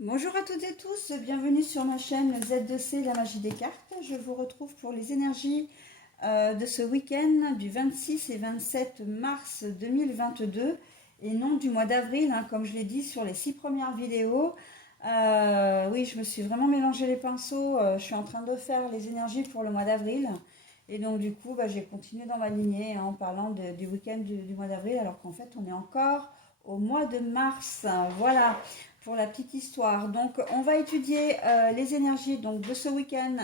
Bonjour à toutes et tous, bienvenue sur ma chaîne Z2C, la magie des cartes. Je vous retrouve pour les énergies de ce week-end du 26 et 27 mars 2022 et non du mois d'avril, comme je l'ai dit sur les 6 premières vidéos. Oui, je me suis vraiment mélangé les pinceaux, je suis en train de faire les énergies pour le mois d'avril. Et donc du coup, j'ai continué dans ma lignée en parlant du week-end du mois d'avril, alors qu'en fait, on est encore au mois de mars. Voilà pour la petite histoire. Donc, on va étudier les énergies donc, de ce week-end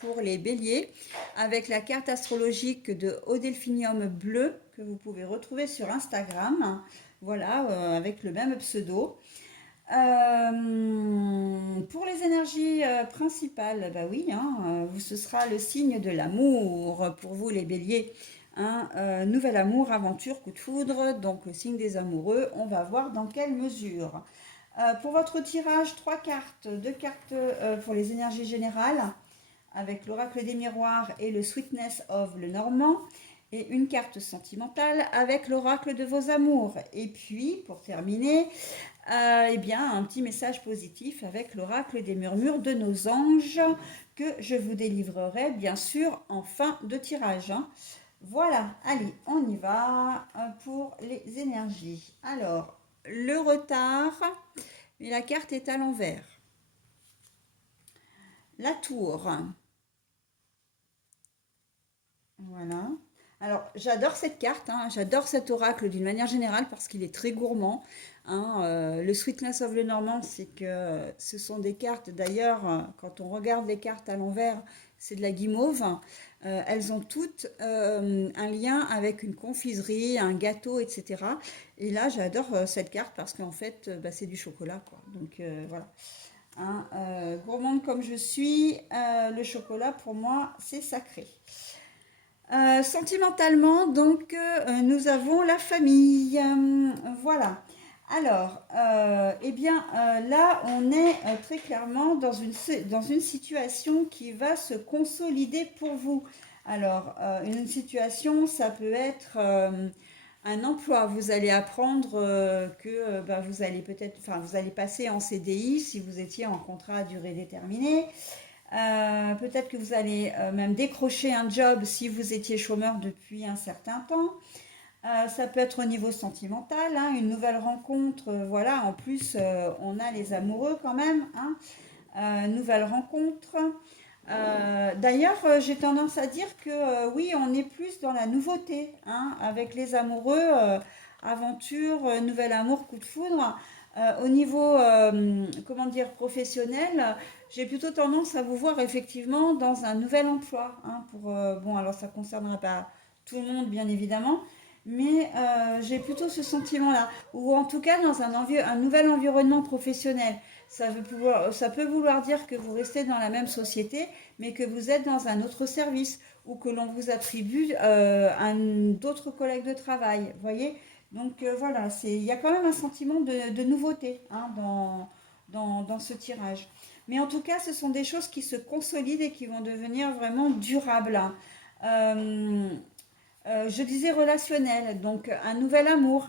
pour les béliers avec la carte astrologique de Au Delphinium bleu que vous pouvez retrouver sur Instagram. Voilà, avec le même pseudo. Pour les énergies principales, bah oui, ce sera le signe de l'amour pour vous les béliers. Nouvel amour, aventure, coup de foudre, donc le signe des amoureux, on va voir dans quelle mesure. Pour votre tirage, 3 cartes, 2 cartes pour les énergies générales, avec l'oracle des miroirs et le Sweetness of le Normand, et une carte sentimentale avec l'oracle de vos amours. Et puis, pour terminer, eh bien, un petit message positif avec l'oracle des murmures de nos anges que je vous délivrerai bien sûr en fin de tirage. Voilà, allez, on y va pour les énergies. Alors, le retard, mais la carte est à l'envers. La tour. Voilà. Alors, j'adore cette carte, j'adore cet oracle d'une manière générale parce qu'il est très gourmand. Le Sweetness of the Normand, c'est que ce sont des cartes, d'ailleurs, quand on regarde les cartes à l'envers, c'est de la guimauve. Elles ont toutes un lien avec une confiserie, un gâteau, etc. Et là, j'adore cette carte parce qu'en fait, c'est du chocolat, quoi. Donc, voilà. Gourmande comme je suis, le chocolat, pour moi, c'est sacré. Sentimentalement, donc, nous avons la famille. Voilà. Alors, eh bien, là, on est très clairement dans une situation qui va se consolider pour vous. Alors, une situation, ça peut être un emploi. Vous allez apprendre que vous allez peut-être, enfin, vous allez passer en CDI si vous étiez en contrat à durée déterminée. Peut-être que vous allez même décrocher un job si vous étiez chômeur depuis un certain temps. Ça peut être au niveau sentimental, une nouvelle rencontre. Voilà, en plus, on a les amoureux quand même. Nouvelle rencontre. D'ailleurs, j'ai tendance à dire que oui, on est plus dans la nouveauté, avec les amoureux, aventure, nouvel amour, coup de foudre. Au niveau, comment dire, professionnel, j'ai plutôt tendance à vous voir effectivement dans un nouvel emploi. Bon, alors ça ne concernera pas tout le monde, bien évidemment, mais j'ai plutôt ce sentiment-là. Ou en tout cas dans un nouvel environnement professionnel. Ça peut vouloir dire que vous restez dans la même société, mais que vous êtes dans un autre service ou que l'on vous attribue d'autres collègues de travail. Vous voyez. Donc voilà, il y a quand même un sentiment de nouveauté dans ce tirage. Mais en tout cas, ce sont des choses qui se consolident et qui vont devenir vraiment durables. Euh, je disais relationnel, donc un nouvel amour,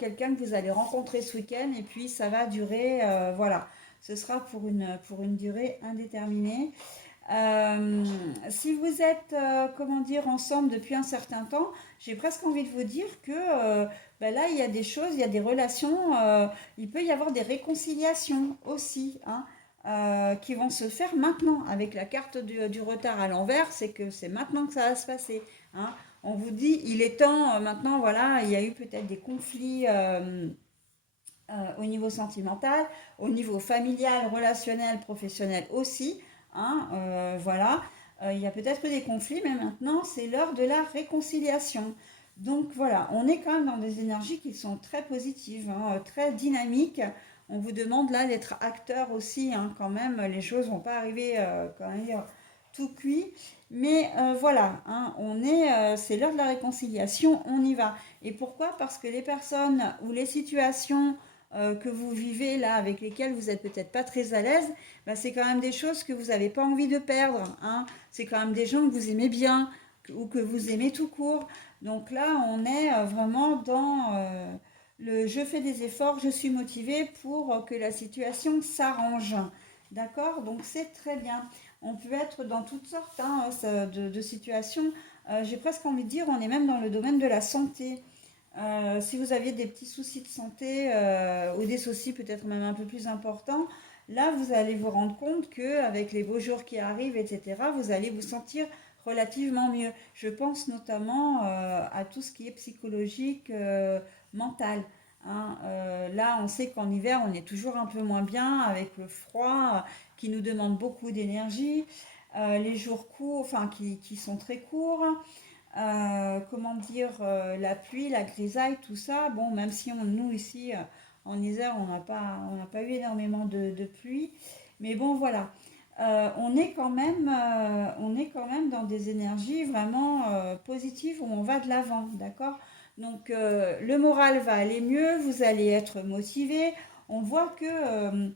quelqu'un que vous allez rencontrer ce week-end et puis ça va durer, voilà, ce sera pour une durée indéterminée. Euh, Si vous êtes, comment dire, ensemble depuis un certain temps, j'ai presque envie de vous dire que là, il y a des choses, il y a des relations, il peut y avoir des réconciliations aussi, qui vont se faire maintenant. Avec la carte du retard à l'envers, c'est que c'est maintenant que ça va se passer. hein. On vous dit, il est temps, maintenant, voilà, il y a eu peut-être des conflits au niveau sentimental, au niveau familial, relationnel, professionnel aussi. Voilà. Il y a peut-être des conflits, mais maintenant, c'est l'heure de la réconciliation. Donc voilà, on est quand même dans des énergies qui sont très positives, très dynamiques. On vous demande là d'être acteur aussi, quand même. Les choses ne vont pas arriver quand même tout cuit. Mais voilà, c'est l'heure de la réconciliation, on y va. Et pourquoi? Parce que les personnes ou les situations que vous vivez là, avec lesquelles vous n'êtes peut-être pas très à l'aise, c'est quand même des choses que vous n'avez pas envie de perdre. C'est quand même des gens que vous aimez bien ou que vous aimez tout court. Donc là, on est vraiment je fais des efforts, je suis motivé pour que la situation s'arrange. D'accord? Donc c'est très bien. On peut être dans toutes sortes de situations. J'ai presque envie de dire, on est même dans le domaine de la santé. Si vous aviez des petits soucis de santé ou des soucis peut-être même un peu plus importants, là vous allez vous rendre compte que avec les beaux jours qui arrivent, etc., vous allez vous sentir relativement mieux. Je pense notamment à tout ce qui est psychologique, mental. Hein. Là, on sait qu'en hiver, on est toujours un peu moins bien avec le froid qui nous demande beaucoup d'énergie, les jours courts, enfin qui sont très courts. Comment dire, la pluie, la grisaille, tout ça. Bon, même si nous ici en Isère, on n'a pas eu énormément de pluie, mais bon, voilà. On est quand même dans des énergies vraiment positives où on va de l'avant, d'accord? Donc le moral va aller mieux, vous allez être motivé. On voit que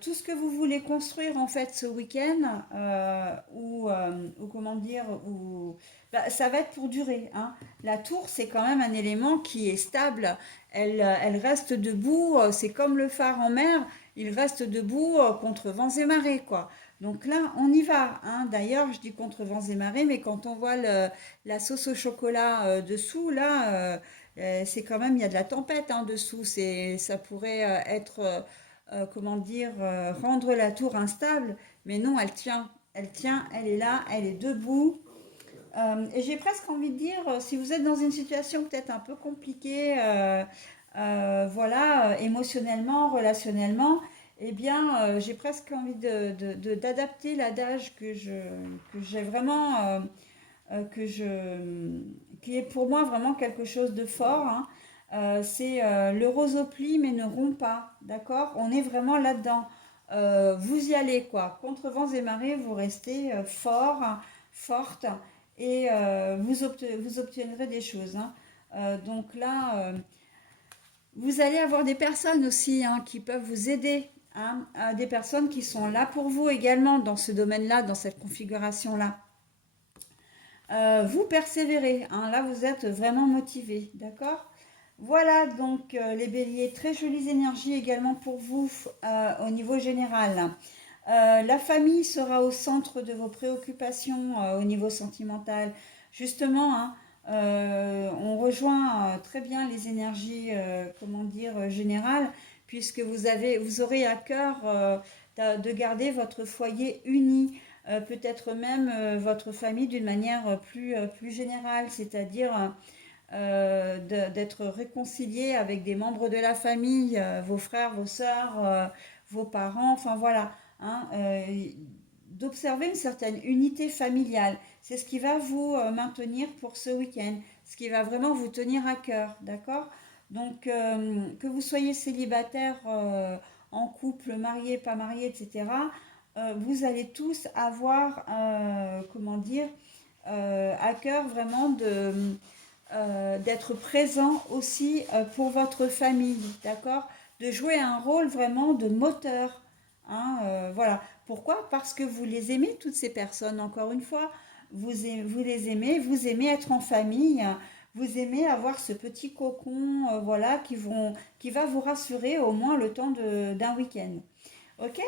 tout ce que vous voulez construire en fait ce week-end, ou comment dire, bah, ça va être pour durer. Hein. La tour, c'est quand même un élément qui est stable. Elle reste debout, c'est comme le phare en mer, il reste debout contre vents et marées, quoi. Donc là, on y va. Hein. D'ailleurs, je dis contre vents et marées, mais quand on voit la sauce au chocolat dessous, là, c'est quand même, il y a de la tempête dessous. Ça pourrait comment dire, rendre la tour instable, mais non, elle tient, elle est là, elle est debout. Et j'ai presque envie de dire, si vous êtes dans une situation peut-être un peu compliquée, voilà, émotionnellement, relationnellement, eh bien, j'ai presque envie d'adapter l'adage que j'ai vraiment, que je, qui est pour moi vraiment quelque chose de fort. Hein. C'est le roseau plie mais ne rompt pas, d'accord? On est vraiment là-dedans. Vous y allez, quoi. Contre vents et marées, vous restez fort, forte, et vous obtiendrez des choses. Hein. Donc là, vous allez avoir des personnes aussi qui peuvent vous aider. Hein, des personnes qui sont là pour vous également dans ce domaine-là, dans cette configuration-là. Vous persévérez, hein, là vous êtes vraiment motivé, d'accord? Voilà donc les béliers, très jolies énergies également pour vous au niveau général. La famille sera au centre de vos préoccupations au niveau sentimental. Justement, hein, on rejoint très bien les énergies, comment dire, générales, puisque vous aurez à cœur de garder votre foyer uni, peut-être même votre famille d'une manière plus générale, c'est-à-dire d'être réconcilié avec des membres de la famille, vos frères, vos sœurs, vos parents, enfin voilà, hein, d'observer une certaine unité familiale. C'est ce qui va vous maintenir pour ce week-end, ce qui va vraiment vous tenir à cœur, d'accord? Donc, que vous soyez célibataire, en couple, marié, pas marié, etc., vous allez tous avoir, comment dire, à cœur vraiment d'être présent aussi pour votre famille, d'accord? De jouer un rôle vraiment de moteur. Hein, voilà. Pourquoi? Parce que vous les aimez, toutes ces personnes, encore une fois. Vous les aimez, vous aimez être en famille, vous aimez avoir ce petit cocon, voilà, qui va vous rassurer au moins le temps d'un week-end. Ok?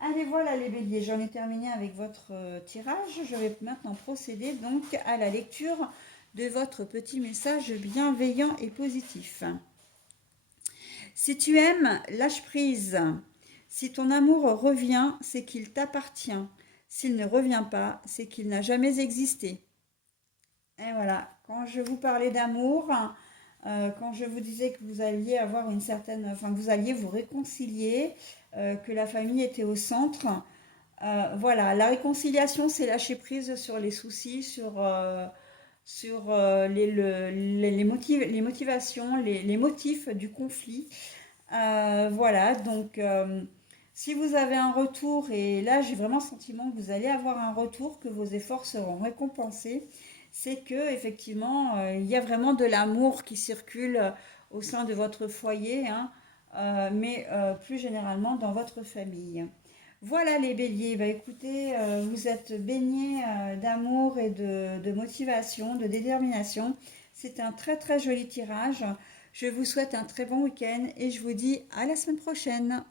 Allez, voilà les béliers, j'en ai terminé avec votre tirage. Je vais maintenant procéder donc à la lecture de votre petit message bienveillant et positif. Si tu aimes, lâche prise. Si ton amour revient, c'est qu'il t'appartient. S'il ne revient pas, c'est qu'il n'a jamais existé. Et voilà, quand je vous parlais d'amour, quand je vous disais que vous alliez avoir une certaine, enfin que vous alliez vous réconcilier, que la famille était au centre, voilà, la réconciliation, c'est lâcher prise sur les soucis, sur les motivations, les motifs du conflit. Voilà, donc si vous avez un retour, et là j'ai vraiment le sentiment que vous allez avoir un retour, que vos efforts seront récompensés, c'est que effectivement il y a vraiment de l'amour qui circule au sein de votre foyer, hein, mais plus généralement dans votre famille. Voilà les béliers, bah écoutez, vous êtes baignés d'amour et de motivation, de détermination. C'est un très très joli tirage. Je vous souhaite un très bon week-end et je vous dis à la semaine prochaine.